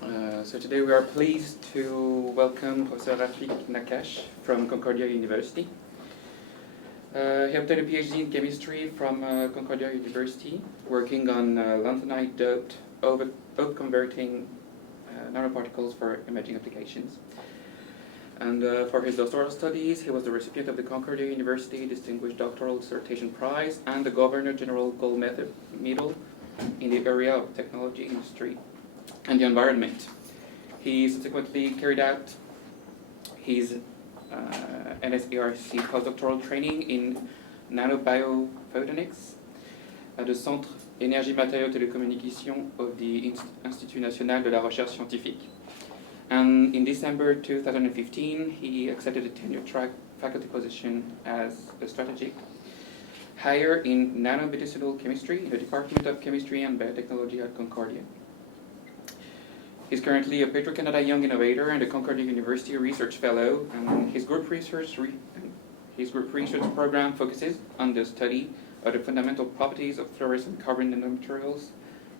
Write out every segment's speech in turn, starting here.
So today we are pleased to welcome Pr Rafik Naccache from Concordia University. He obtained a PhD in chemistry from Concordia University, working on lanthanide-doped converting nanoparticles for imaging applications. And for his doctoral studies, he was the recipient of the Concordia University Distinguished Doctoral Dissertation Prize and the Governor General Gold Medal in the area of technology, industry, and the environment. He subsequently carried out his NSARC postdoctoral training in nanobiophotonix at the Centre Énergie Matériaux Télécommunications of the Institut National de la Recherche Scientifique. And in December 2015, he accepted a tenure-track faculty position as a strategic hire in nanomedicinal chemistry in the Department of Chemistry and Biotechnology at Concordia. He's currently a Petro-Canada Young Innovator and a Concordia University Research Fellow, and his group research program focuses on the study of the fundamental properties of fluorescent carbon nanomaterials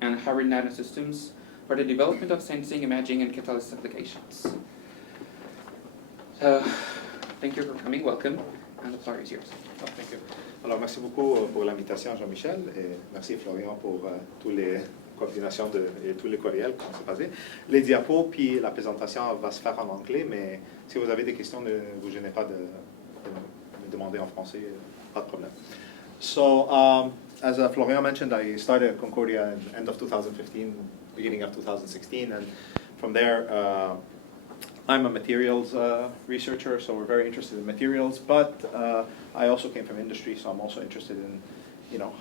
and hybrid nanosystems for the development of sensing, imaging, and catalyst applications. So, thank you for coming, welcome, and the floor is yours. Oh, thank you. Alors, merci beaucoup pour l'invitation, Jean-Michel, et merci Florian pour tous les coordinations et tous les courriels qui s'est passé. Les diapos puis la présentation va se faire en anglais, mais si vous avez des questions, ne vous gênez pas de me demander en français, pas de problème. So, as Florian mentioned, I started at Concordia at the end of 2015, beginning of 2016, and from there, I'm a materials researcher, so we're very interested in materials, but I also came from industry, so I'm also interested in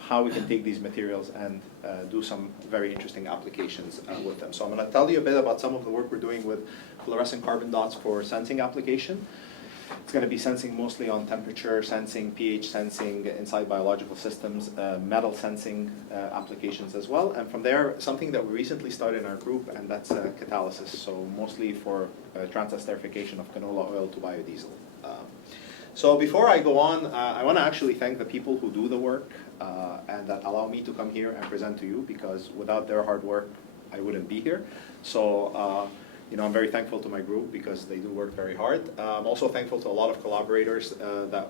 how we can take these materials and do some very interesting applications with them. So I'm going to tell you a bit about some of the work we're doing with fluorescent carbon dots for sensing application. It's going to be sensing mostly on temperature sensing, pH sensing inside biological systems, metal sensing applications as well. And from there, something that we recently started in our group, and that's catalysis, so mostly for transesterification of canola oil to biodiesel. So before I go on, I want to actually thank the people who do the work and that allow me to come here and present to you, because without their hard work, I wouldn't be here. So I'm very thankful to my group because they do work very hard. I'm also thankful to a lot of collaborators that,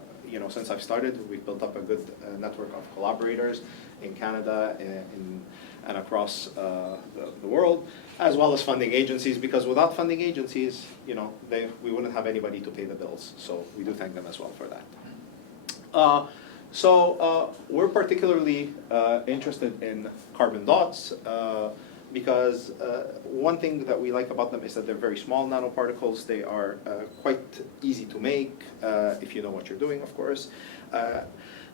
since I've started, we've built up a good network of collaborators in Canada and across the world, as well as funding agencies, because without funding agencies, we wouldn't have anybody to pay the bills. So we do thank them as well for that. So we're particularly interested in carbon dots because one thing that we like about them is that they're very small nanoparticles. They are quite easy to make if you know what you're doing, of course.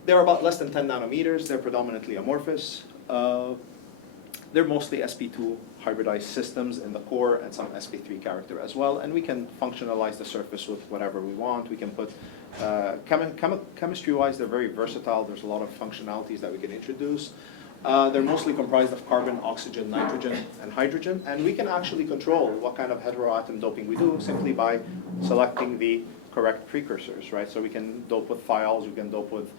They're about less than 10 nanometers. They're predominantly amorphous. They're mostly sp2 hybridized systems in the core and some sp3 character as well. And we can functionalize the surface with whatever we want. We can put, chemistry-wise, they're very versatile. There's a lot of functionalities that we can introduce. They're mostly comprised of carbon, oxygen, nitrogen, and hydrogen. And we can actually control what kind of heteroatom doping we do simply by selecting the correct precursors, right? So we can dope with thiols, we can dope with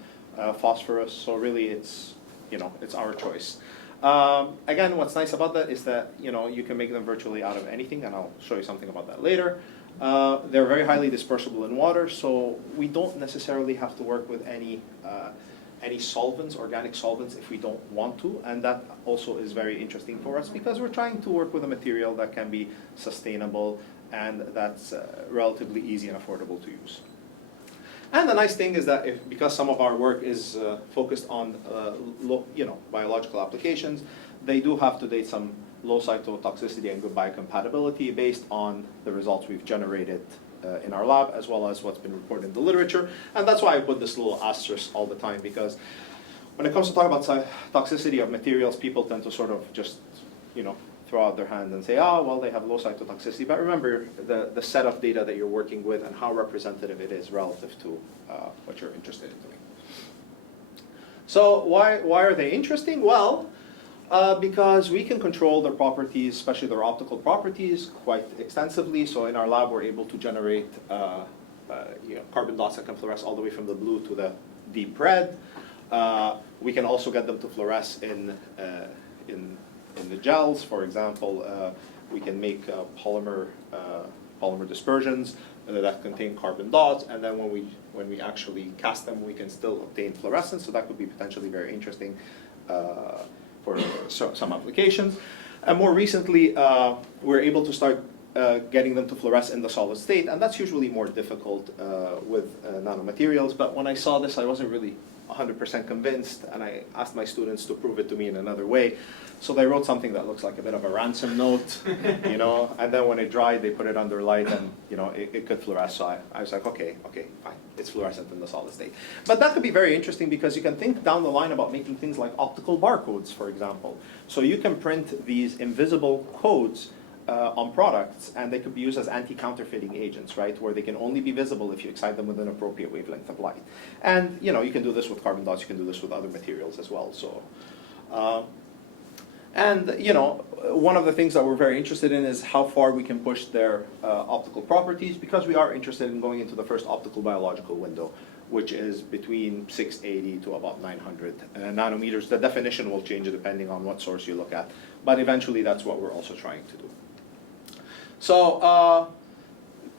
phosphorus. So really, it's our choice. Again, what's nice about that is that you can make them virtually out of anything, and I'll show you something about that later. They're very highly dispersible in water, so we don't necessarily have to work with any solvents, organic solvents, if we don't want to, and that also is very interesting for us because we're trying to work with a material that can be sustainable and that's relatively easy and affordable to use. And the nice thing is that because some of our work is focused on biological applications, they do have to date some low cytotoxicity and good biocompatibility based on the results we've generated in our lab, as well as what's been reported in the literature. And that's why I put this little asterisk all the time, because when it comes to talk about toxicity of materials, people tend to sort of just, throw out their hand and say, oh, well, they have low cytotoxicity. But remember the set of data that you're working with and how representative it is relative to what you're interested in doing. So why are they interesting? Well, because we can control their properties, especially their optical properties, quite extensively. So in our lab, we're able to generate carbon dots that can fluoresce all the way from the blue to the deep red. We can also get them to fluoresce in the gels, for example, we can make polymer dispersions that contain carbon dots, and then when we actually cast them, we can still obtain fluorescence. So that could be potentially very interesting for some applications. And more recently, we're able to start getting them to fluoresce in the solid state, and that's usually more difficult with nanomaterials. But when I saw this, I wasn't really 100% convinced, and I asked my students to prove it to me in another way. So they wrote something that looks like a bit of a ransom note, you know, and then when it dried, they put it under light, and you know, it could fluoresce. So I was like, okay, fine, it's fluorescent in the solid state. But that could be very interesting because you can think down the line about making things like optical barcodes, for example. So you can print these invisible codes on products, and they could be used as anti-counterfeiting agents, right? Where they can only be visible if you excite them with an appropriate wavelength of light. And you know, you can do this with carbon dots, you can do this with other materials as well. So, and you know, one of the things that we're very interested in is how far we can push their optical properties, because we are interested in going into the first optical biological window, which is between 680 to about 900 nanometers. The definition will change depending on what source you look at, but eventually that's what we're also trying to do. So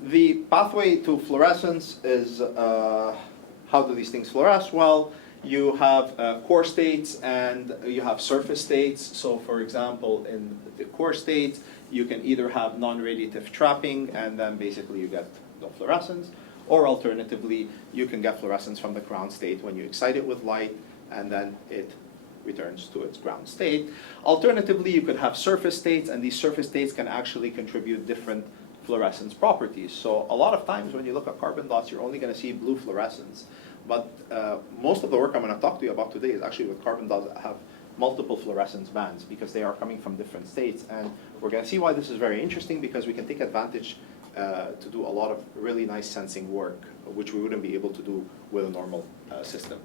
the pathway to fluorescence is, how do these things fluoresce? Well, you have core states and you have surface states. So for example, in the core states, you can either have non-radiative trapping, and then basically you get no fluorescence, or alternatively, you can get fluorescence from the ground state when you excite it with light, and then it returns to its ground state. Alternatively, you could have surface states, and these surface states can actually contribute different fluorescence properties. So a lot of times when you look at carbon dots, you're only going to see blue fluorescence. But most of the work I'm going to talk to you about today is actually with carbon dots that have multiple fluorescence bands, because they are coming from different states. And we're going to see why this is very interesting, because we can take advantage to do a lot of really nice sensing work, which we wouldn't be able to do with a normal system.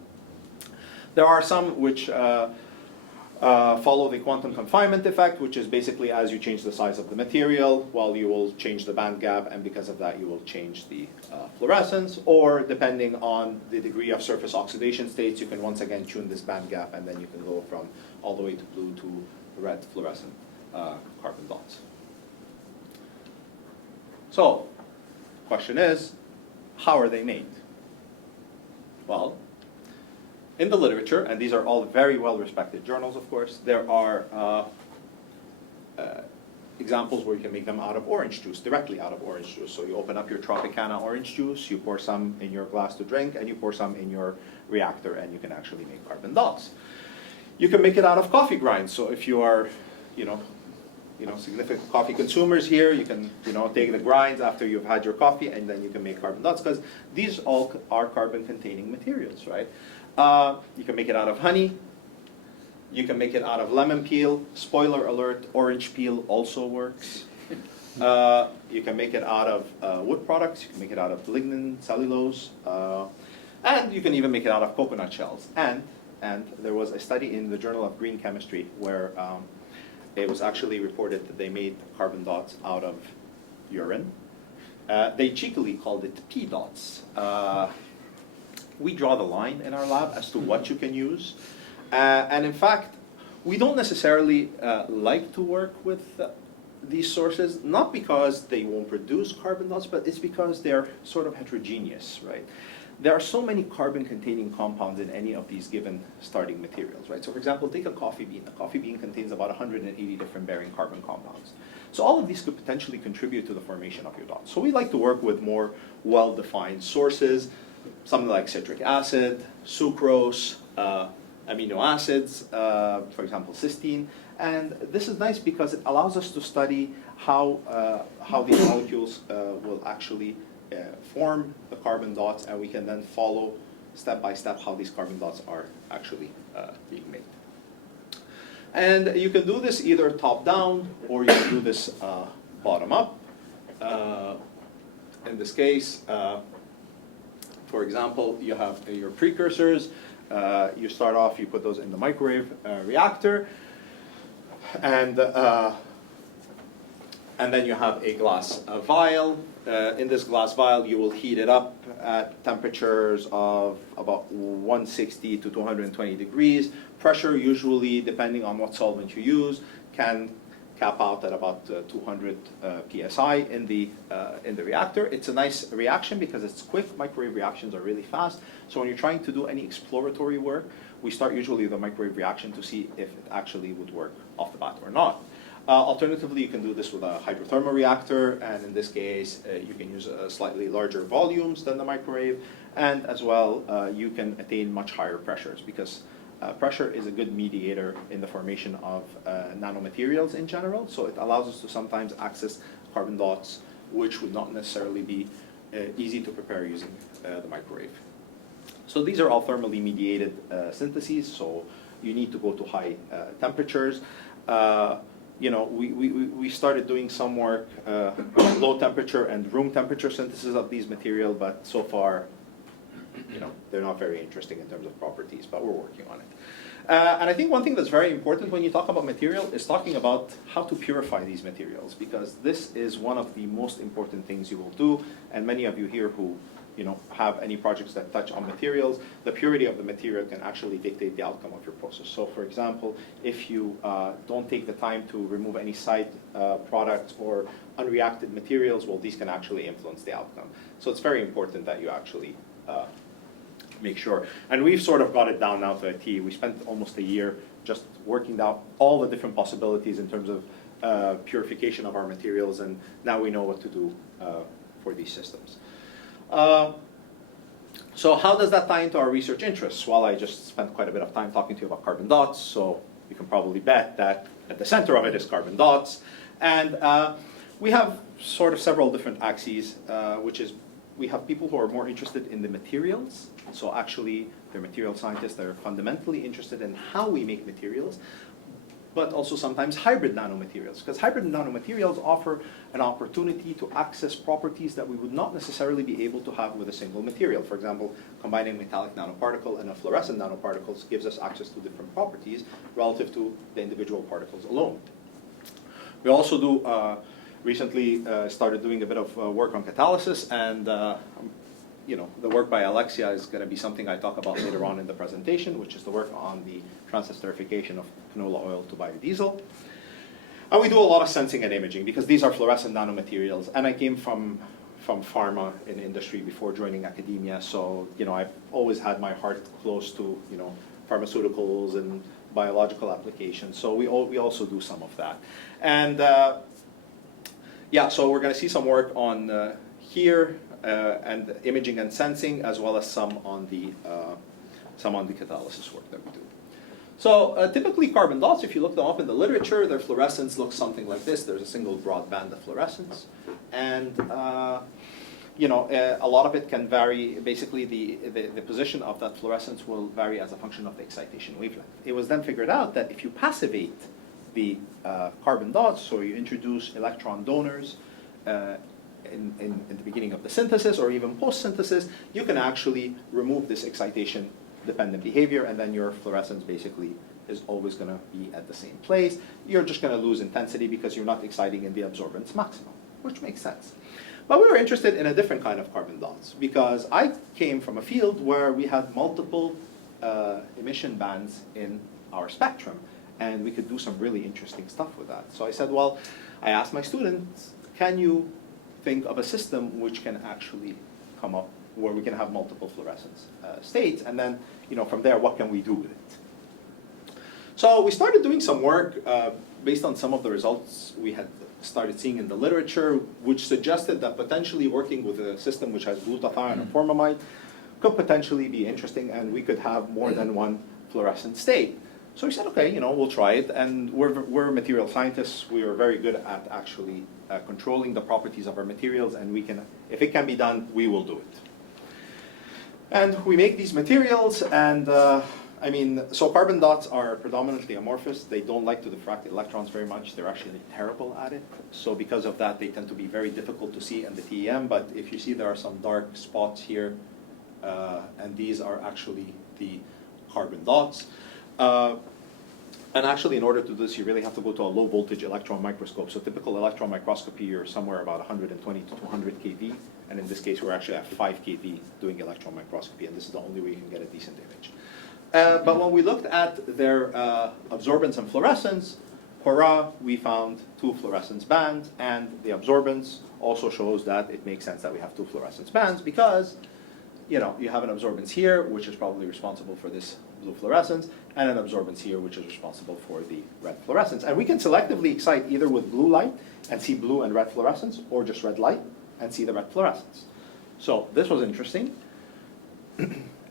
There are some which follow the quantum confinement effect, which is basically as you change the size of the material, well, you will change the band gap, and because of that, you will change the fluorescence. Or depending on the degree of surface oxidation states, you can once again tune this band gap, and then you can go from all the way to blue to red fluorescent carbon dots. So, question is, how are they made? Well, in the literature, and these are all very well-respected journals, of course, there are examples where you can make them out of orange juice, directly out of orange juice. So you open up your Tropicana orange juice, you pour some in your glass to drink, and you pour some in your reactor, and you can actually make carbon dots. You can make it out of coffee grinds. So if you are, significant coffee consumers here, you can, take the grinds after you've had your coffee, and then you can make carbon dots, because these all are carbon-containing materials, right? You can make it out of honey. You can make it out of lemon peel. Spoiler alert, orange peel also works. You can make it out of wood products. You can make it out of lignin, cellulose. And you can even make it out of coconut shells. And there was a study in the Journal of Green Chemistry where it was actually reported that they made carbon dots out of urine. They cheekily called it P dots. We draw the line in our lab as to what you can use. And in fact, we don't necessarily like to work with these sources, not because they won't produce carbon dots, but it's because they're sort of heterogeneous, right? There are so many carbon-containing compounds in any of these given starting materials, right? So for example, take a coffee bean. A coffee bean contains about 180 different bearing carbon compounds. So all of these could potentially contribute to the formation of your dots. So we like to work with more well-defined sources, something like citric acid, sucrose, amino acids, for example, cysteine. And this is nice because it allows us to study how these molecules will actually form the carbon dots, and we can then follow step by step how these carbon dots are actually being made. And you can do this either top down, or you can do this bottom up. In this case, for example, you have your precursors. You start off, you put those in the microwave reactor, and then you have a glass vial. In this glass vial, you will heat it up at temperatures of about 160 to 220 degrees. Pressure, usually, depending on what solvent you use, can cap out at about 200 psi in the reactor. It's a nice reaction because it's quick. Microwave reactions are really fast. So when you're trying to do any exploratory work, we start usually with a microwave reaction to see if it actually would work off the bat or not. Alternatively, you can do this with a hydrothermal reactor, and in this case, you can use slightly larger volumes than the microwave, and as well, you can attain much higher pressures because pressure is a good mediator in the formation of nanomaterials in general, so it allows us to sometimes access carbon dots, which would not necessarily be easy to prepare using the microwave. So these are all thermally mediated syntheses, so you need to go to high temperatures. We started doing some work on low temperature and room temperature synthesis of these materials, but so far, they're not very interesting in terms of properties, but we're working on it. And I think one thing that's very important when you talk about material is talking about how to purify these materials, because this is one of the most important things you will do, and many of you here who have any projects that touch on materials, the purity of the material can actually dictate the outcome of your process. So for example, if you don't take the time to remove any side products or unreacted materials, well, these can actually influence the outcome. So it's very important that you actually make sure. And we've sort of got it down now to a T. We spent almost a year just working out all the different possibilities in terms of purification of our materials, and now we know what to do for these systems. So how does that tie into our research interests? Well, I just spent quite a bit of time talking to you about carbon dots, so you can probably bet that at the center of it is carbon dots. And we have sort of several different axes, which is we have people who are more interested in the materials. So actually, they're material scientists that are fundamentally interested in how we make materials, but also sometimes hybrid nanomaterials, because hybrid nanomaterials offer an opportunity to access properties that we would not necessarily be able to have with a single material. For example, combining a metallic nanoparticle and a fluorescent nanoparticles gives us access to different properties relative to the individual particles alone. We also do, recently started doing a bit of work on catalysis, and the work by Alexia is going to be something I talk about later on in the presentation, which is the work on the transesterification of canola oil to biodiesel. And we do a lot of sensing and imaging because these are fluorescent nanomaterials. And I came from pharma in industry before joining academia, so I've always had my heart close to pharmaceuticals and biological applications. So we also do some of that. And yeah, so we're going to see some work on here. And imaging and sensing, as well as some on the catalysis work that we do. So typically carbon dots, if you look them up in the literature, their fluorescence looks something like this. There's a single broad band of fluorescence, and a lot of it can vary. Basically, the position of that fluorescence will vary as a function of the excitation wavelength. It was then figured out that if you passivate the carbon dots, so you introduce electron donors. In the beginning of the synthesis or even post-synthesis, you can actually remove this excitation-dependent behavior, and then your fluorescence basically is always going to be at the same place. You're just going to lose intensity because you're not exciting in the absorbance maximum, which makes sense. But we were interested in a different kind of carbon dots because I came from a field where we had multiple emission bands in our spectrum, and we could do some really interesting stuff with that. So I said, well, I asked my students, can you think of a system which can actually come up where we can have multiple fluorescence states, and then from there, what can we do with it? So we started doing some work based on some of the results we had started seeing in the literature, which suggested that potentially working with a system which has glutathione or formamide could potentially be interesting, and we could have more than one fluorescent state. So we said, okay, we'll try it, and we're material scientists. We are very good at actually controlling the properties of our materials, and we can, if it can be done, we will do it. And we make these materials, and so carbon dots are predominantly amorphous. They don't like to diffract electrons very much. They're actually terrible at it. So because of that, they tend to be very difficult to see in the TEM. But if you see, there are some dark spots here, and these are actually the carbon dots. And actually, in order to do this, you really have to go to a low voltage electron microscope. So typical electron microscopy, you're somewhere about 120 to 200 kV. And in this case, we're actually at 5 kV doing electron microscopy. And this is the only way you can get a decent image. But when we looked at their absorbance and fluorescence, Pr, we found 2 fluorescence bands, and the absorbance also shows that it makes sense that we have 2 fluorescence bands because, you have an absorbance here, which is probably responsible for this blue fluorescence, and an absorbance here, which is responsible for the red fluorescence. And we can selectively excite either with blue light and see blue and red fluorescence, or just red light and see the red fluorescence. So this was interesting.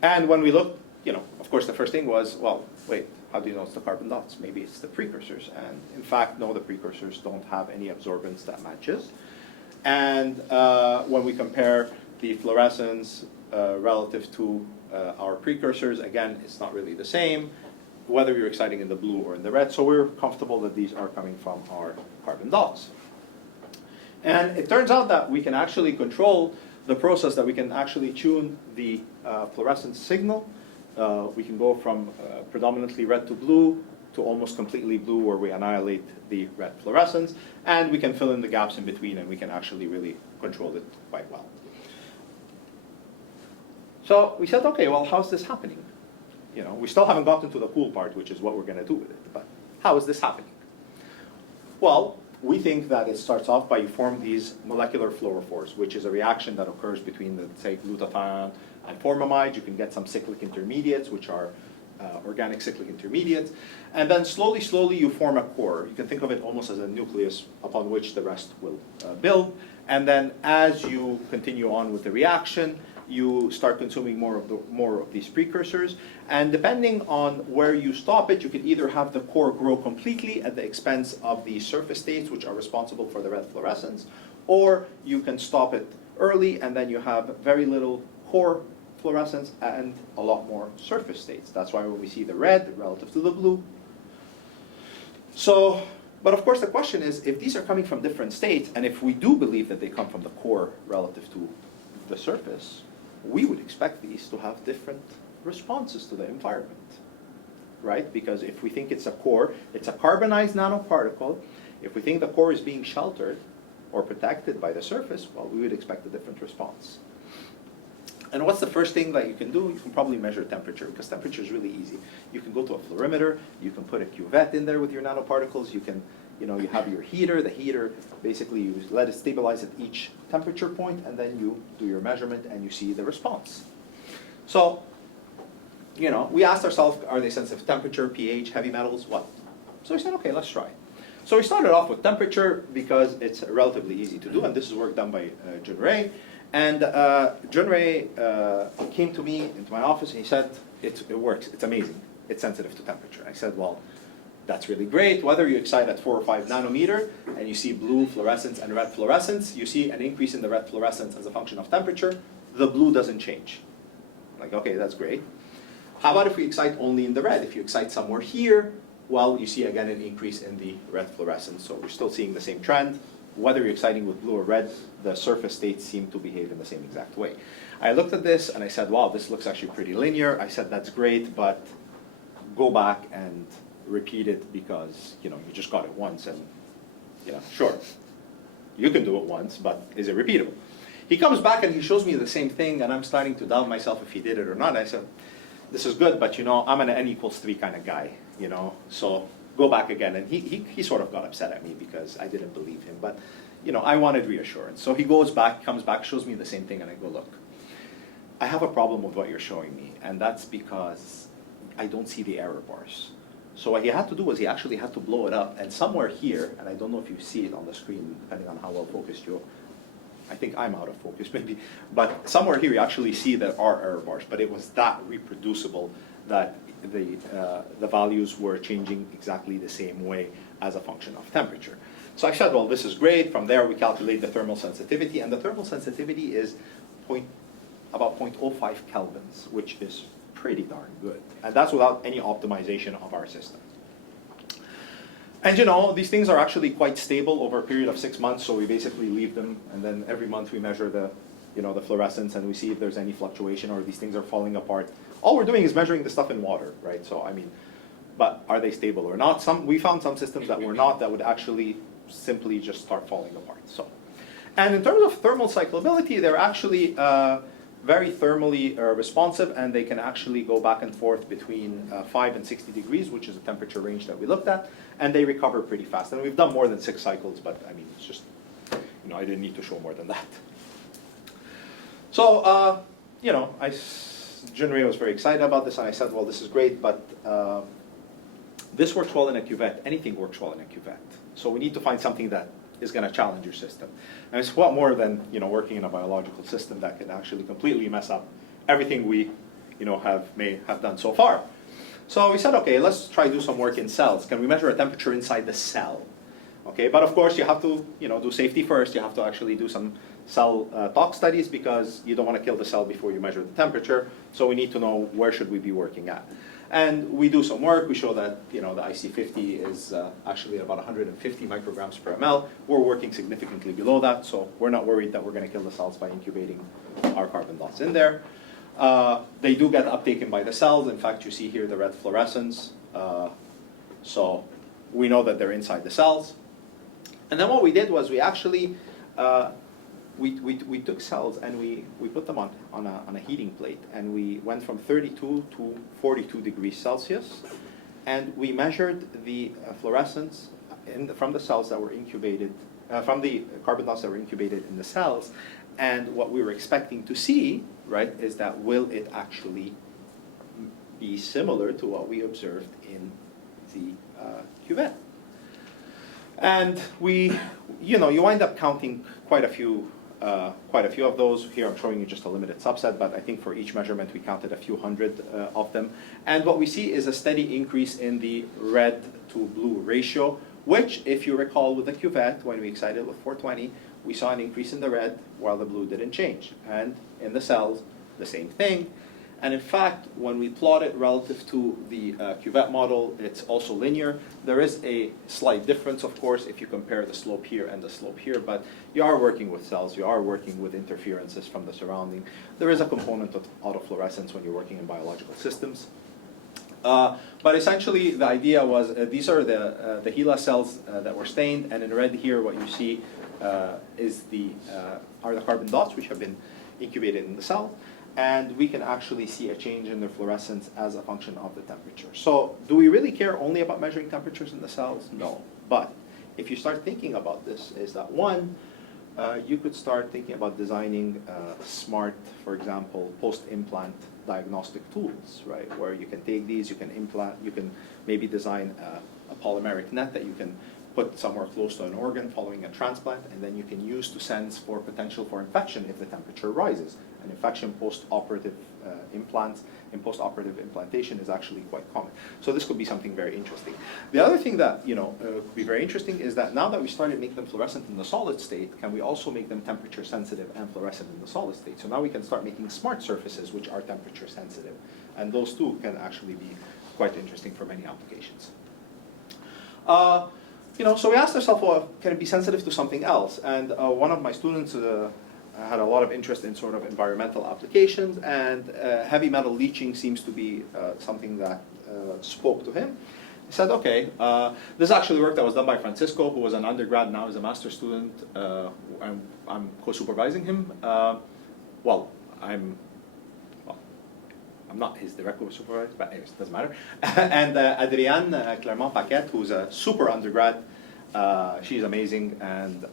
And when we looked, of course, the first thing was, well, wait, how do you know it's the carbon dots? Maybe it's the precursors. And in fact, no, the precursors don't have any absorbance that matches. And when we compare the fluorescence relative to our precursors, again, it's not really the same, whether you're exciting in the blue or in the red. So we're comfortable that these are coming from our carbon dots. And it turns out that we can actually control the process, that we can actually tune the fluorescence signal. We can go from predominantly red to blue to almost completely blue, where we annihilate the red fluorescence, and we can fill in the gaps in between, and we can actually really control it quite well. So we said, okay, well, how's this happening? We still haven't gotten to the cool part, which is what we're going to do with it, but how is this happening? Well, we think that it starts off by you form these molecular fluorophores, which is a reaction that occurs between, say, glutathione and formamide. You can get some cyclic intermediates, which are organic cyclic intermediates. And then slowly you form a core. You can think of it almost as a nucleus upon which the rest will build. And then as you continue on with the reaction, you start consuming more of these precursors. And depending on where you stop it, you can either have the core grow completely at the expense of the surface states, which are responsible for the red fluorescence, or you can stop it early, and then you have very little core fluorescence and a lot more surface states. That's why when we see the red relative to the blue. So, but of course the question is, if these are coming from different states, and if we do believe that they come from the core relative to the surface, we would expect these to have different responses to the environment, right? Because if we think it's a core, it's a carbonized nanoparticle. If we think the core is being sheltered or protected by the surface, well, we would expect a different response. And what's the first thing that you can do? You can probably measure temperature, because temperature is really easy. You can go to a fluorimeter, you can put a cuvette in there with your nanoparticles, you can, you have your heater. The heater, basically you let it stabilize at each temperature point, and then you do your measurement and you see the response. So, we asked ourselves, are they sensitive to temperature, pH, heavy metals, what? So we said, okay, let's try. So we started off with temperature because it's relatively easy to do, and this is work done by Chn. And Chn came to me into my office and he said, it works, it's amazing, it's sensitive to temperature. I said, well, that's really great. Whether you excite at 4 or 5 nanometer and you see blue fluorescence and red fluorescence, you see an increase in the red fluorescence as a function of temperature, the blue doesn't change. Like, okay, that's great. How about if we excite only in the red? If you excite somewhere here, well, you see again an increase in the red fluorescence. So we're still seeing the same trend. Whether you're exciting with blue or red, the surface states seem to behave in the same exact way. I looked at this and I said, wow, this looks actually pretty linear. I said, that's great, but go back and repeat it, because you just got it once, and sure, you can do it once, but is it repeatable? He comes back and he shows me the same thing, and I'm starting to doubt myself if he did it or not. I said, this is good, but I'm an n=3 kind of guy, so go back again. And he sort of got upset at me because I didn't believe him, but I wanted reassurance. So he goes back, comes back, shows me the same thing, and I go, look, I have a problem with what you're showing me, and that's because I don't see the error bars. So what he had to do was he actually had to blow it up, and somewhere here, and I don't know if you see it on the screen, depending on how well focused you are. I think I'm out of focus maybe, but somewhere here you actually see there are error bars, but it was that reproducible that the values were changing exactly the same way as a function of temperature. So I said, well, this is great. From there we calculate the thermal sensitivity, and the thermal sensitivity is about 0.05 kelvins, which is pretty darn good. And that's without any optimization of our system. And these things are actually quite stable over a period of 6 months, so we basically leave them, and then every month we measure the fluorescence, and we see if there's any fluctuation or these things are falling apart. All we're doing is measuring the stuff in water, right? So, but are they stable or not? We found some systems that were not, that would actually simply just start falling apart. So, and in terms of thermal cyclability, they're actually very thermally responsive, and they can actually go back and forth between 5 and 60 degrees, which is the temperature range that we looked at, and they recover pretty fast. And we've done more than 6 cycles, but I mean, it's just, you know, I didn't need to show more than that. So, you know, Junrei was very excited about this, and I said, well, this is great, but this works well in a cuvette. Anything works well in a cuvette. So we need to find something that is going to challenge your system. And it's a lot more than, you know, working in a biological system that can actually completely mess up everything we, you know, may have done so far. So we said, okay, let's try to do some work in cells. Can we measure a temperature inside the cell? Okay, but of course you have to, you know, do safety first. You have to actually do some cell tox studies, because you don't want to kill the cell before you measure the temperature. So we need to know where should we be working at. And we do some work. We show that, you know, the IC50 is actually about 150 micrograms per ml. We're working significantly below that, so we're not worried that we're going to kill the cells by incubating our carbon dots in there. They do get uptaken by the cells. In fact, you see here the red fluorescence. So we know that they're inside the cells. And then what we did was we actually we took cells and we put them on a heating plate, and we went from 32 to 42 degrees Celsius, and we measured the fluorescence from the cells that were incubated, from the carbon dots that were incubated in the cells. And what we were expecting to see, right, is that will it actually be similar to what we observed in the cuvette? And we, you know, you wind up counting quite a few of those. Here I'm showing you just a limited subset, but I think for each measurement we counted a few hundred of them. And what we see is a steady increase in the red to blue ratio, which, if you recall with the cuvette, when we excited with 420, we saw an increase in the red while the blue didn't change. And in the cells, the same thing. And in fact, when we plot it relative to the cuvette model, it's also linear. There is a slight difference, of course, if you compare the slope here and the slope here, but you are working with cells, you are working with interferences from the surrounding. There is a component of autofluorescence when you're working in biological systems. But essentially, the idea was these are the HeLa cells that were stained, and in red here, what you see are the carbon dots, which have been incubated in the cell. And we can actually see a change in their fluorescence as a function of the temperature. So do we really care only about measuring temperatures in the cells? No. But if you start thinking about this, is that one, you could start thinking about designing smart, for example, post-implant diagnostic tools, right? Where you can take these, you can implant, you can maybe design a polymeric net that you can put somewhere close to an organ following a transplant, and then you can use to sense for potential for infection if the temperature rises. An infection post-operative implants and post-operative implantation is actually quite common. So this could be something very interesting. The other thing that, you know, could be very interesting is that now that we started making them fluorescent in the solid state, can we also make them temperature sensitive and fluorescent in the solid state? So now we can start making smart surfaces which are temperature sensitive, and those too can actually be quite interesting for many applications. You know, so we asked ourselves, well, can it be sensitive to something else? And one of my students had a lot of interest in sort of environmental applications, and heavy metal leaching seems to be something that spoke to him. He said, okay, this is actually work that was done by Francisco, who was an undergrad, now is a master's student. I'm co-supervising him. I'm not his direct supervisor, but anyways, it doesn't matter. And Adrienne Clermont-Paquette, who's a super undergrad, she's amazing, and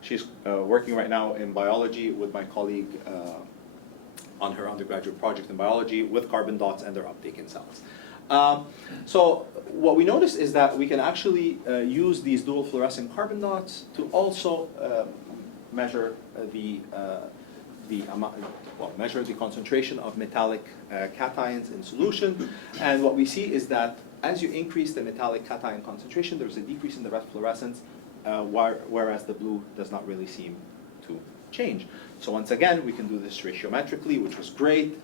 she's working right now in biology with my colleague on her undergraduate project in biology with carbon dots and their uptake in cells. So what we noticed is that we can actually use these dual fluorescent carbon dots to also measure measure the concentration of metallic cations in solution. And what we see is that as you increase the metallic cation concentration, there's a decrease in the red fluorescence, whereas the blue does not really seem to change. So once again, we can do this ratiometrically, which was great,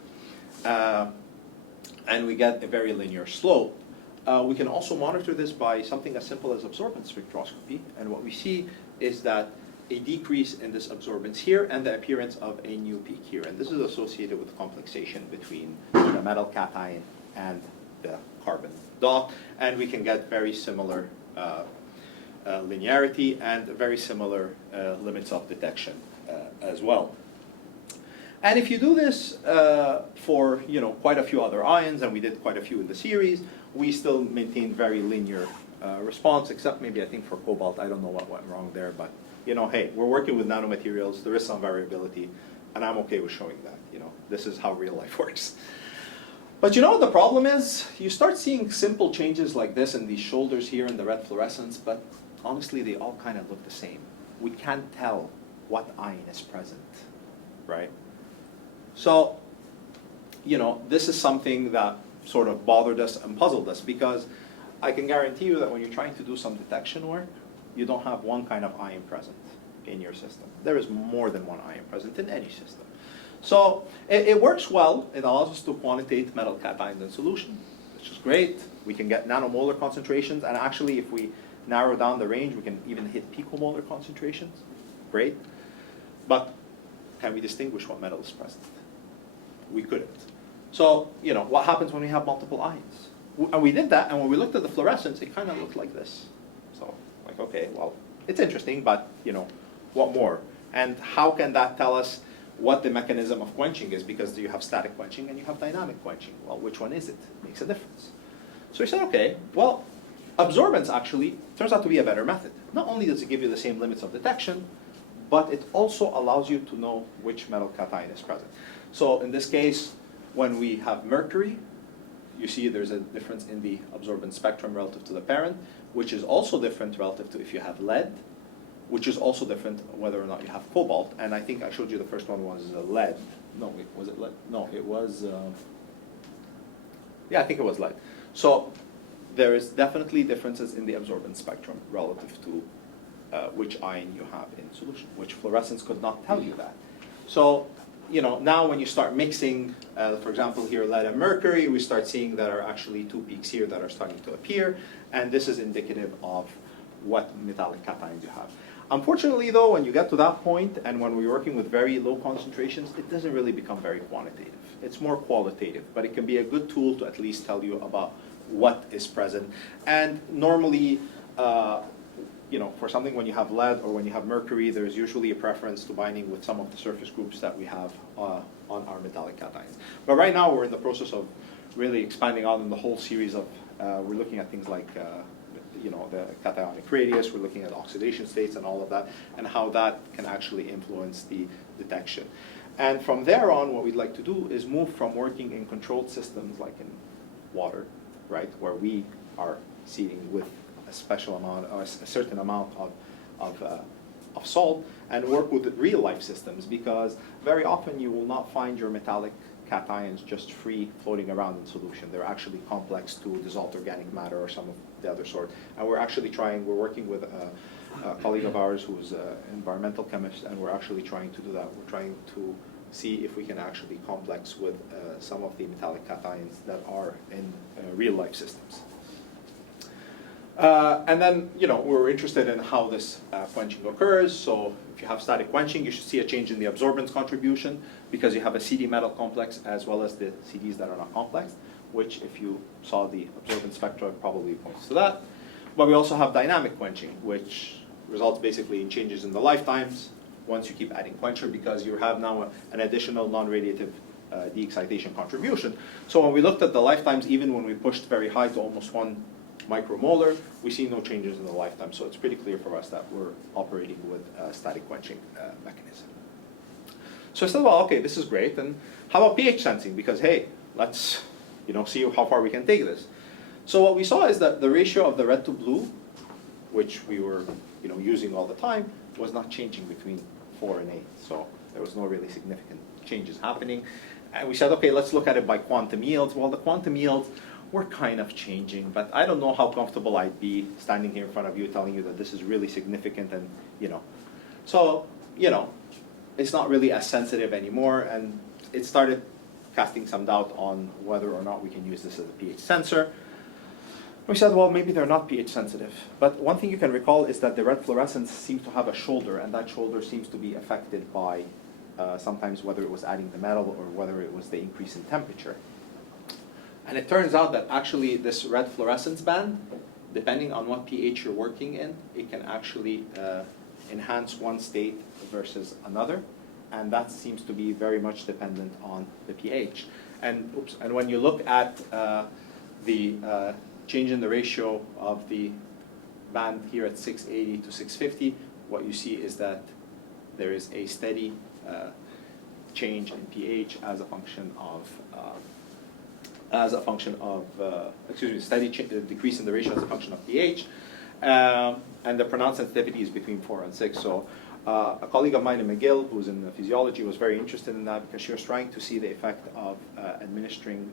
and we get a very linear slope. We can also monitor this by something as simple as absorbance spectroscopy, and what we see is that a decrease in this absorbance here and the appearance of a new peak here. And this is associated with complexation between the metal cation and the carbon dot. And we can get very similar linearity and very similar limits of detection as well. And if you do this for quite a few other ions, and we did quite a few in the series, we still maintain very linear response, except maybe I think for cobalt, I don't know what went wrong there, but hey, we're working with nanomaterials, there is some variability, and I'm okay with showing that. This is how real life works. But what the problem is? You start seeing simple changes like this in these shoulders here in the red fluorescence, but honestly, they all kind of look the same. We can't tell what ion is present, right? So, this is something that sort of bothered us and puzzled us, because I can guarantee you that when you're trying to do some detection work, you don't have one kind of ion present in your system. There is more than one ion present in any system. So it works well. It allows us to quantitate metal cations in solution, which is great. We can get nanomolar concentrations, and actually if we narrow down the range, we can even hit picomolar concentrations. Great. But can we distinguish what metal is present? We couldn't. So, what happens when we have multiple ions? And we did that, and when we looked at the fluorescence, it kind of looked like this. So, okay, well, it's interesting, but, what more? And how can that tell us what the mechanism of quenching is? Because you have static quenching and you have dynamic quenching. Well, which one is it? It makes a difference. So we said, okay, well, absorbance actually turns out to be a better method. Not only does it give you the same limits of detection, but it also allows you to know which metal cation is present. So in this case, when we have mercury, you see there's a difference in the absorbance spectrum relative to the parent, which is also different relative to if you have lead, which is also different whether or not you have cobalt. And I think I showed you the first one was lead. No, wait, was it lead? No, it was, yeah, I think it was lead. So there is definitely differences in the absorbance spectrum relative to which ion you have in solution, which fluorescence could not tell you that. So, now when you start mixing, for example, here lead and mercury, we start seeing that are actually two peaks here that are starting to appear, and this is indicative of what metallic cations you have. Unfortunately, though, when you get to that point, and when we're working with very low concentrations, it doesn't really become very quantitative. It's more qualitative, but it can be a good tool to at least tell you about what is present. And normally, for something when you have lead or when you have mercury, there's usually a preference to binding with some of the surface groups that we have on our metallic cations. But right now, we're in the process of really expanding out in the whole series of, we're looking at things like the cationic radius, we're looking at oxidation states and all of that, and how that can actually influence the detection. And from there on, what we'd like to do is move from working in controlled systems like in water, right, where we are seeding with a special amount, or a certain amount of salt, and work with real life systems, because very often you will not find your metallic cations just free floating around in solution. They're actually complex to dissolved organic matter or some of the other sort. And we're working with a colleague of ours who's an environmental chemist, and we're actually trying to do that. We're trying to see if we can actually complex with some of the metallic cations that are in real life systems. And then, we're interested in how this quenching occurs. So if you have static quenching, you should see a change in the absorbance contribution, because you have a CD metal complex as well as the CDs that are not complex, which if you saw the absorbance spectra probably points to that. But we also have dynamic quenching, which results basically in changes in the lifetimes once you keep adding quencher, because you have now an additional non-radiative de-excitation contribution. So when we looked at the lifetimes, even when we pushed very high to almost 1 micromolar, we see no changes in the lifetime. So it's pretty clear for us that we're operating with a static quenching mechanism. So I said, well, okay, this is great. And how about pH sensing? Because, hey, let's see how far we can take this. So what we saw is that the ratio of the red to blue, which we were using all the time, was not changing between 4 and 8. So there was no really significant changes happening. And we said, okay, let's look at it by quantum yields. Well, the quantum yields were kind of changing, but I don't know how comfortable I'd be standing here in front of you telling you that this is really significant, and So, it's not really as sensitive anymore, and it started casting some doubt on whether or not we can use this as a pH sensor. We said, well, maybe they're not pH sensitive. But one thing you can recall is that the red fluorescence seems to have a shoulder, and that shoulder seems to be affected by sometimes whether it was adding the metal or whether it was the increase in temperature. And it turns out that actually this red fluorescence band, depending on what pH you're working in, it can actually enhance one state versus another. and that seems to be very much dependent on the pH. And when you look at the change in the ratio of the band here at 680 to 650, what you see is that there is a steady change in pH as a function of steady decrease in the ratio as a function of pH, and the pronounced sensitivity is between 4 and 6. So a colleague of mine in McGill, who's in physiology, was very interested in that because she was trying to see the effect of administering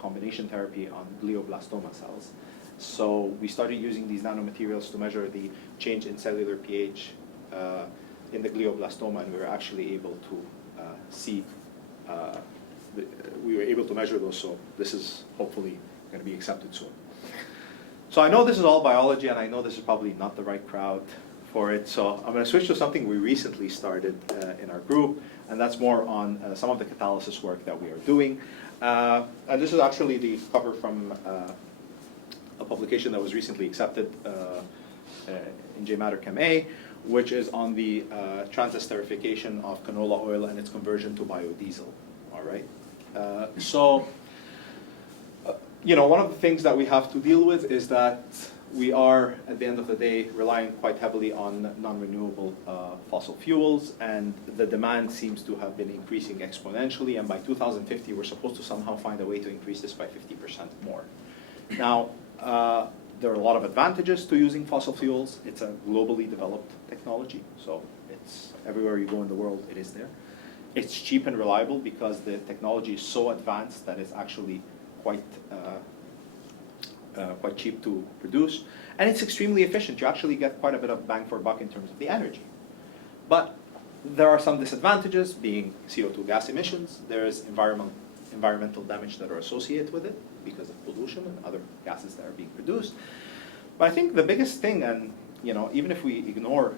combination therapy on glioblastoma cells. So we started using these nanomaterials to measure the change in cellular pH in the glioblastoma, and we were actually able to see, we were able to measure those, so this is hopefully going to be accepted soon. So I know this is all biology, and I know this is probably not the right crowd for it, so I'm going to switch to something we recently started in our group, and that's more on some of the catalysis work that we are doing. And this is actually the cover from a publication that was recently accepted in JMatter Chem A, which is on the transesterification of canola oil and its conversion to biodiesel. All right. You know, one of the things that we have to deal with is that we are, at the end of the day, relying quite heavily on non-renewable fossil fuels, and the demand seems to have been increasing exponentially, and by 2050 we're supposed to somehow find a way to increase this by 50% more. Now, there are a lot of advantages to using fossil fuels. It's a globally developed technology, so it's everywhere you go in the world, it is there. It's cheap and reliable because the technology is so advanced that it's actually quite cheap to produce, and it's extremely efficient. You actually get quite a bit of bang for buck in terms of the energy. But there are some disadvantages, being CO2 gas emissions. There is environmental damage that are associated with it because of pollution and other gases that are being produced. But I think the biggest thing, and you know, even if we ignore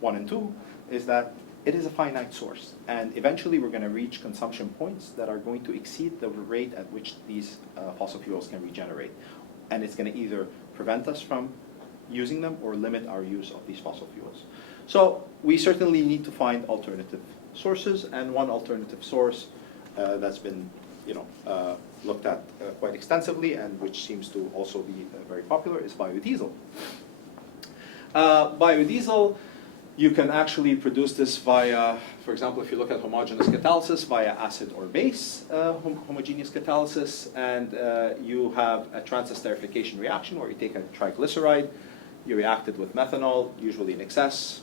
1 and 2, is that it is a finite source, and eventually we're going to reach consumption points that are going to exceed the rate at which these fossil fuels can regenerate. And it's going to either prevent us from using them or limit our use of these fossil fuels. So we certainly need to find alternative sources, and one alternative source that's been looked at quite extensively, and which seems to also be very popular, is biodiesel. Biodiesel, you can actually produce this via, for example, if you look at homogeneous catalysis, via acid or base homogeneous catalysis, and you have a transesterification reaction where you take a triglyceride, you react it with methanol, usually in excess,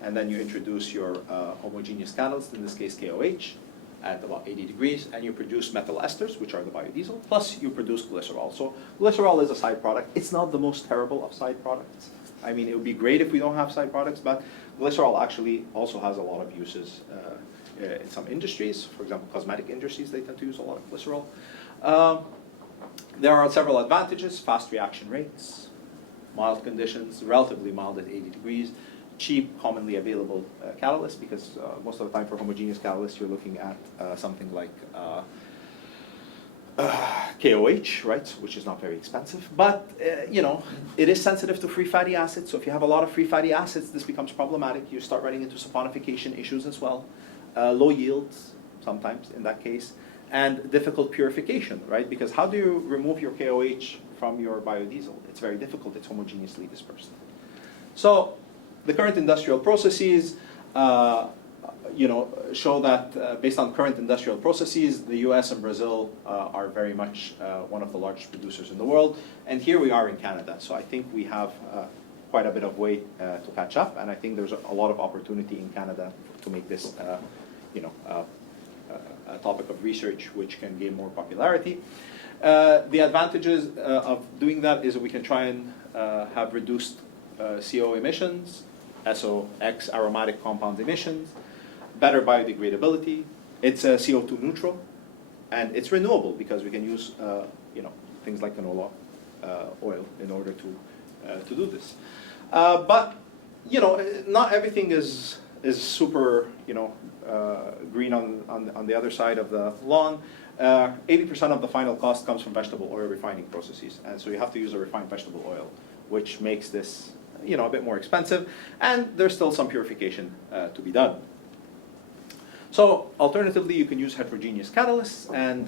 and then you introduce your homogeneous catalyst, in this case KOH, at about 80 degrees, and you produce methyl esters, which are the biodiesel, plus you produce glycerol. So glycerol is a side product. It's not the most terrible of side products. I mean, it would be great if we don't have side products, but glycerol actually also has a lot of uses in some industries. For example, cosmetic industries, they tend to use a lot of glycerol. There are several advantages: fast reaction rates, mild conditions, relatively mild at 80 degrees, cheap, commonly available catalyst, because most of the time for homogeneous catalysts, you're looking at something like KOH, right, which is not very expensive, but it is sensitive to free fatty acids. So if you have a lot of free fatty acids, this becomes problematic. You start running into saponification issues as well, low yields sometimes in that case, and difficult purification, right? Because how do you remove your KOH from your biodiesel? It's very difficult. It's homogeneously dispersed. So the current industrial processes show that based on current industrial processes, the US and Brazil are very much one of the largest producers in the world. And here we are in Canada. So I think we have quite a bit of way to catch up. And I think there's a lot of opportunity in Canada to make this a topic of research which can gain more popularity. The advantages of doing that is that we can try and have reduced CO emissions, SOx aromatic compound emissions, better biodegradability. It's CO2 neutral, and it's renewable because we can use things like canola oil in order to do this. But not everything is super green on the other side of the lawn. 80% of the final cost comes from vegetable oil refining processes, and so you have to use a refined vegetable oil, which makes this a bit more expensive, and there's still some purification to be done. So alternatively, you can use heterogeneous catalysts, and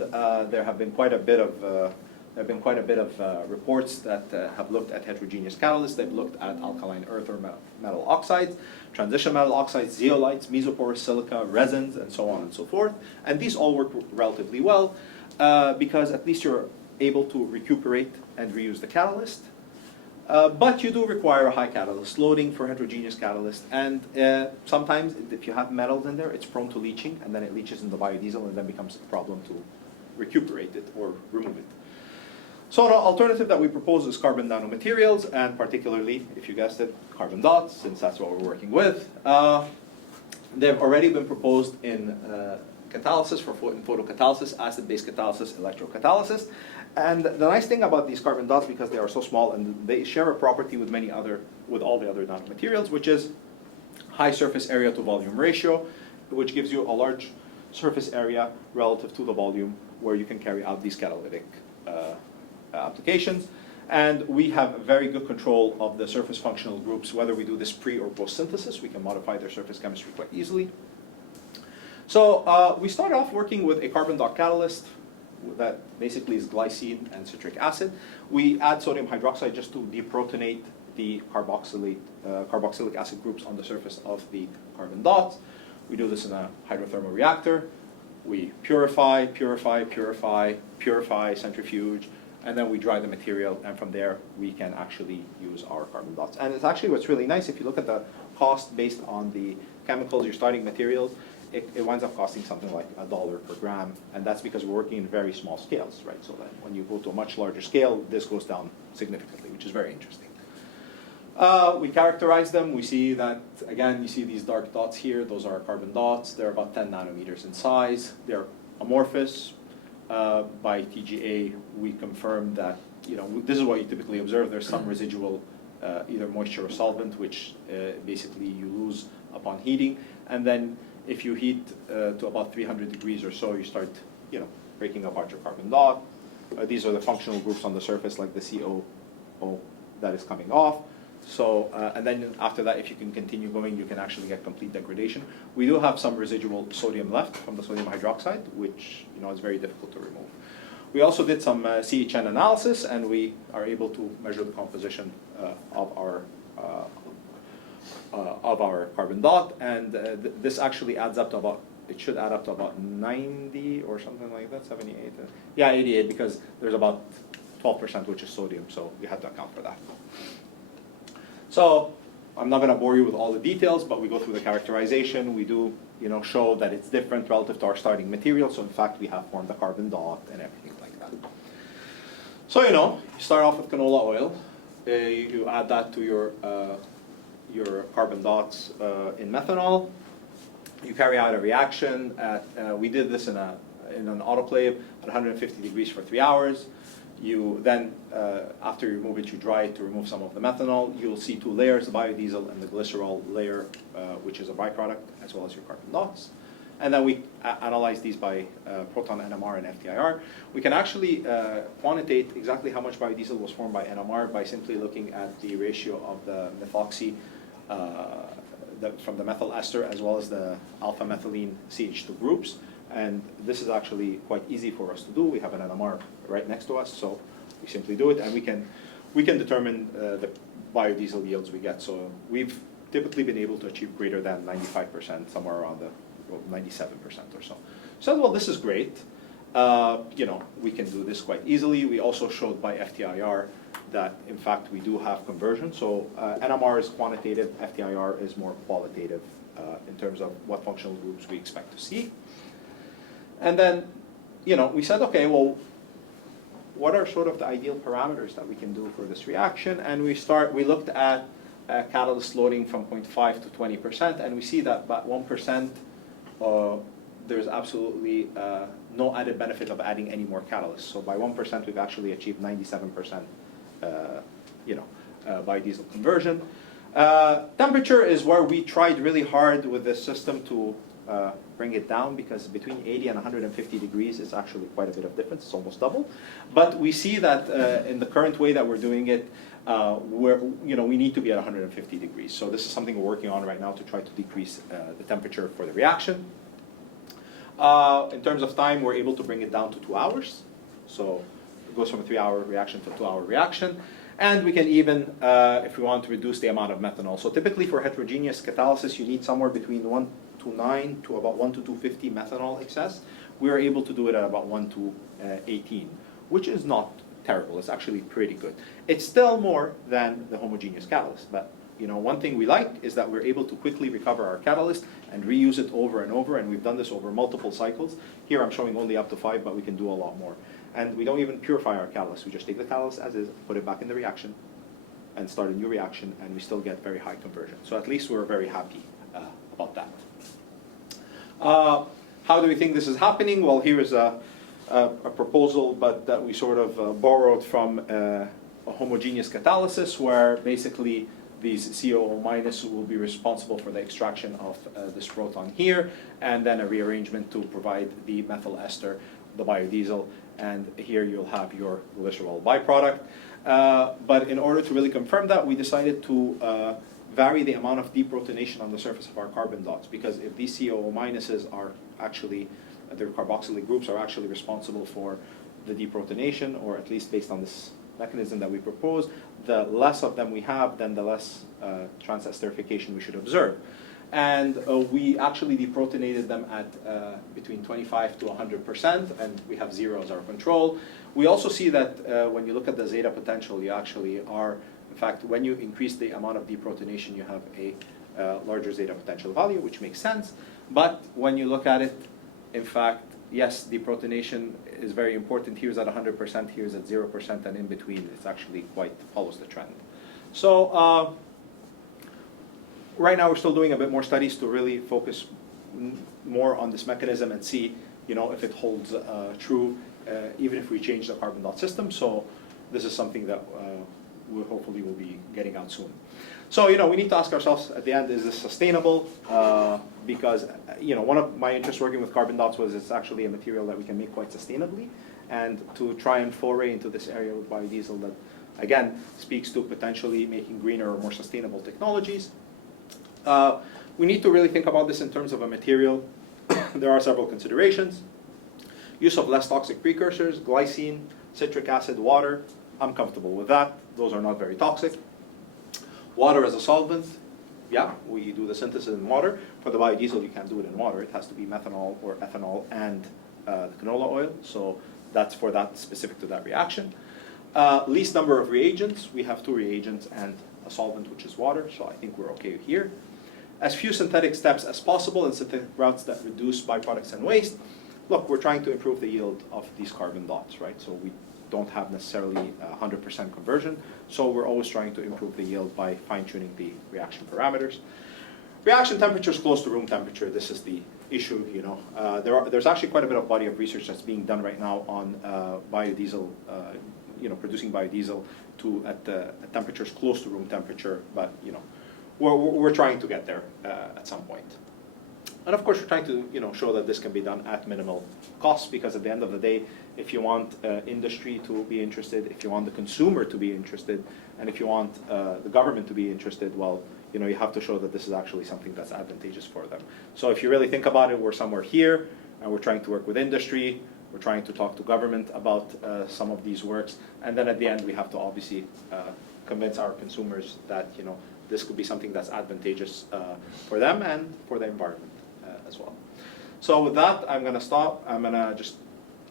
there have been quite a bit of reports that have looked at heterogeneous catalysts. They've looked at alkaline earth or metal oxides, transition metal oxides, zeolites, mesoporous silica, resins, and so on and so forth. And these all work relatively well because at least you're able to recuperate and reuse the catalyst. But you do require a high catalyst loading for heterogeneous catalyst, and sometimes if you have metals in there, it's prone to leaching, and then it leaches in the biodiesel, and then becomes a problem to recuperate it or remove it. So an alternative that we propose is carbon nanomaterials, and particularly, if you guessed it, carbon dots, since that's what we're working with. They've already been proposed in catalysis for photocatalysis, acid-base catalysis, electrocatalysis. And the nice thing about these carbon dots, because they are so small and they share a property with all the other nanomaterials, which is high surface area to volume ratio, which gives you a large surface area relative to the volume where you can carry out these catalytic applications. And we have very good control of the surface functional groups, whether we do this pre or post synthesis. We can modify their surface chemistry quite easily. So we started off working with a carbon dot catalyst that basically is glycine and citric acid. We add sodium hydroxide just to deprotonate the carboxylic acid groups on the surface of the carbon dots. We do this in a hydrothermal reactor. We purify, centrifuge, and then we dry the material, and from there we can actually use our carbon dots. And it's actually what's really nice, if you look at the cost based on the chemicals, your starting materials, it winds up costing something like $1 per gram, and that's because we're working in very small scales, right? So that when you go to a much larger scale, this goes down significantly, which is very interesting. We characterize them. We see that, again, you see these dark dots here. Those are carbon dots. They're about 10 nanometers in size. They're amorphous. By TGA, we confirmed that, this is what you typically observe. There's some residual either moisture or solvent, which basically you lose upon heating. And then if you heat to about 300 degrees or so, you start, breaking apart your carbon dot. These are the functional groups on the surface, like the COO that is coming off. So, and then after that, if you can continue going, you can actually get complete degradation. We do have some residual sodium left from the sodium hydroxide, which is very difficult to remove. We also did some Chn analysis, and we are able to measure the composition of our carbon dot, and this actually adds up to about, it should add up to about 90 or something like that, 78. Yeah, 88, because there's about 12% which is sodium, so we had to account for that. So I'm not going to bore you with all the details, but we go through the characterization. We do, show that it's different relative to our starting material. So in fact, we have formed a carbon dot and everything like that. So you start off with canola oil. You add that to your carbon dots in methanol. You carry out a reaction. We did this in an autoclave at 150 degrees for 3 hours. You then, after you remove it, you dry it to remove some of the methanol. You'll see two layers, the biodiesel and the glycerol layer, which is a byproduct, as well as your carbon dots. And then we analyze these by proton NMR and FTIR. We can actually quantitate exactly how much biodiesel was formed by NMR by simply looking at the ratio of the methoxy from the methyl ester, as well as the alpha methylene CH2 groups. And this is actually quite easy for us to do. We have an NMR right next to us, so we simply do it, and we can determine the biodiesel yields we get. So we've typically been able to achieve greater than 95%, somewhere around the 97% or so. So well, this is great. We can do this quite easily. We also showed by FTIR that in fact we do have conversion. So NMR is quantitative, FTIR is more qualitative in terms of what functional groups we expect to see. And then, we said, okay, well, what are sort of the ideal parameters that we can do for this reaction? And we looked at catalyst loading from 0.5 to 20%, and we see that about 1%, there's absolutely no added benefit of adding any more catalysts. So by 1%, we've actually achieved 97%, biodiesel conversion. Temperature is where we tried really hard with this system to bring it down, because between 80 and 150 degrees is actually quite a bit of difference. It's almost double. But we see that in the current way that we're doing it, we need to be at 150 degrees. So this is something we're working on right now to try to decrease the temperature for the reaction. In terms of time, we're able to bring it down to 2 hours. So it goes from a 3-hour reaction to a 2-hour reaction. And we can even, if we want to reduce the amount of methanol. So typically for heterogeneous catalysis, you need somewhere between 1 to 9 to about 1 to 250 methanol excess. We are able to do it at about 1 to 18, which is not terrible. It's actually pretty good. It's still more than the homogeneous catalyst, but one thing we like is that we're able to quickly recover our catalyst and reuse it over and over, and we've done this over multiple cycles. Here I'm showing only up to 5, but we can do a lot more. And we don't even purify our catalyst. We just take the catalyst as is, put it back in the reaction, and start a new reaction, and we still get very high conversion. So at least we're very happy about that. How do we think this is happening? Well, here is a proposal, but that we sort of borrowed from a homogeneous catalysis, where basically these COO minus will be responsible for the extraction of this proton here, and then a rearrangement to provide the methyl ester, the biodiesel, and here you'll have your glycerol byproduct. But in order to really confirm that, we decided to vary the amount of deprotonation on the surface of our carbon dots, because if these COO minuses are actually, their carboxylic groups are actually responsible for the deprotonation, or at least based on this mechanism that we propose, the less of them we have, then the less transesterification we should observe. And we actually deprotonated them at between 25 to 100%, and we have 0 as our control. We also see that when you look at the zeta potential, you actually are, in fact, when you increase the amount of deprotonation, you have a larger zeta potential value, which makes sense. But when you look at it, in fact, yes, deprotonation is very important. Here's at 100%, here's at 0%, and in between, it's actually quite follows the trend. So right now, we're still doing a bit more studies to really focus more on this mechanism and see, if it holds true, even if we change the carbon dot system. So this is something that we hopefully will be getting out soon. So, we need to ask ourselves at the end, is this sustainable? Because, one of my interests working with carbon dots was it's actually a material that we can make quite sustainably. And to try and foray into this area with biodiesel that, again, speaks to potentially making greener or more sustainable technologies. We need to really think about this in terms of a material. There are several considerations. Use of less toxic precursors, glycine, citric acid, water. I'm comfortable with that. Those are not very toxic. Water as a solvent. Yeah, we do the synthesis in water. For the biodiesel, you can't do it in water. It has to be methanol or ethanol and the canola oil. So that's for that, specific to that reaction. Least number of reagents. We have 2 reagents and a solvent, which is water. So I think we're okay here. As few synthetic steps as possible and synthetic routes that reduce byproducts and waste. Look, we're trying to improve the yield of these carbon dots, right? So we don't have necessarily 100% conversion. So we're always trying to improve the yield by fine-tuning the reaction parameters. Reaction temperature is close to room temperature. This is the issue, There's actually quite a bit of body of research that's being done right now on biodiesel, producing biodiesel at temperatures close to room temperature, but, we're trying to get there at some point. And of course, we're trying to show that this can be done at minimal costs, because at the end of the day, if you want industry to be interested, if you want the consumer to be interested, and if you want the government to be interested, well, you have to show that this is actually something that's advantageous for them. So if you really think about it, we're somewhere here, and we're trying to work with industry, we're trying to talk to government about some of these works, and then at the end, we have to obviously convince our consumers that this could be something that's advantageous for them and for the environment as well. So with that, I'm going to stop. I'm going to just,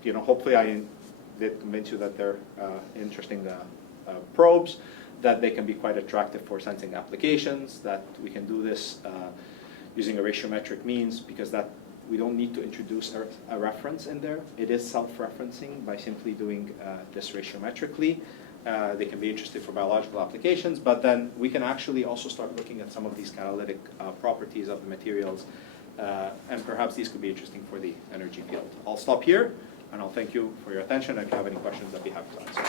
hopefully I did convince you that they're interesting probes, that they can be quite attractive for sensing applications, that we can do this using a ratiometric means, because that we don't need to introduce a reference in there. It is self-referencing by simply doing this ratiometrically. They can be interested for biological applications, but then we can actually also start looking at some of these catalytic properties of the materials, and perhaps these could be interesting for the energy field. I'll stop here, and I'll thank you for your attention. If you have any questions, I'd be happy to answer.